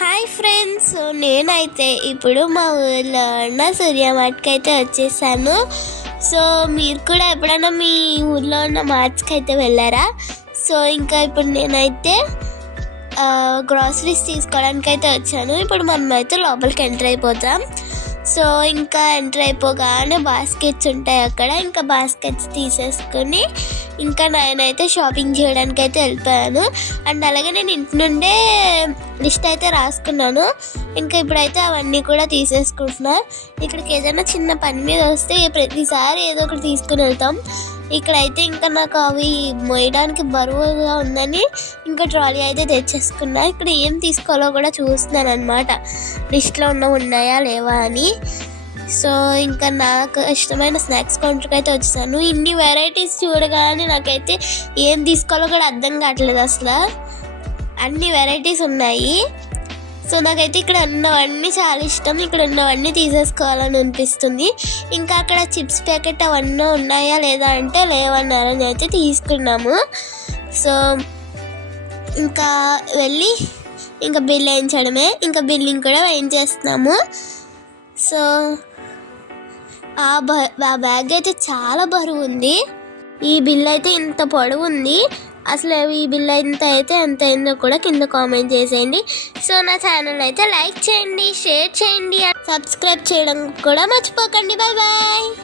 Hi friends, నేనైతే ఇప్పుడు మా ఊళ్ళో ఉన్న సూర్య మార్ట్కి అయితే వచ్చేసాను. సో మీరు కూడా ఎప్పుడైనా మీ ఊళ్ళో ఉన్న మార్ట్స్కి అయితే వెళ్ళారా? సో ఇంకా ఇప్పుడు నేనైతే గ్రాసరీస్ తీసుకోవడానికి అయితే వచ్చాను. ఇప్పుడు మనం అయితే లోపలికి ఎంటర్ అయిపోతాం. సో ఇంకా ఎంటర్ అయిపోగానే బాస్కెట్స్ ఉంటాయి అక్కడ. ఇంకా బాస్కెట్స్ తీసేసుకుని ఇంకా నేనైతే షాపింగ్ చేయడానికి అయితే వెళ్ళిపోయాను. అండ్ అలాగే నేను ఇంటి నుండే లిస్ట్ అయితే రాసుకున్నాను. ఇంకా ఇప్పుడైతే అవన్నీ కూడా తీసేసుకుంటున్నా. ఇక్కడికి ఏదైనా చిన్న పని మీద వస్తే ప్రతిసారి ఏదో ఒకటి తీసుకుని వెళ్తాం. ఇక్కడైతే ఇంకా నాకు అవి మోయడానికి బరువుగా ఉందని ఇంకా ట్రాలీ అయితే తెచ్చేసుకున్నా. ఇక్కడ ఏం తీసుకోవాలో కూడా చూస్తున్నాను అనమాట, లిస్ట్లో ఉన్నాయా లేవా అని. సో ఇంకా నాకు ఇష్టమైన స్నాక్స్ కౌంటర్కి అయితే వచ్చేసాను. ఇన్ని వెరైటీస్ చూడగానే నాకైతే ఏం తీసుకోవాలో కూడా అర్థం కావట్లేదు. అసలు అన్ని వెరైటీస్ ఉన్నాయి. సో నాకైతే ఇక్కడ ఉన్నవన్నీ చాలా ఇష్టం. ఇక్కడ ఉన్నవన్నీ తీసేసుకోవాలని అనిపిస్తుంది. ఇంకా అక్కడ చిప్స్ ప్యాకెట్ అవన్నీ ఉన్నాయా లేదా అంటే లేవన్నారని అయితే తీసుకున్నాము. సో ఇంకా వెళ్ళి ఇంకా బిల్ వేయించడమే. ఇంకా బిల్లింగ్ కూడా వేయించేస్తున్నాము. సో ఆ బ్యాగ్ అయితే చాలా బరువు ఉంది. ఈ బిల్ అయితే ఇంత పొడవు ఉంది. అసలు ఈ బిల్ ఎంత అయిందో కూడా కింద కామెంట్ చేసేయండి. సో నా ఛానల్ అయితే లైక్ చేయండి, షేర్ చేయండి, సబ్స్క్రైబ్ చేయడం కూడా మర్చిపోకండి. Bye bye.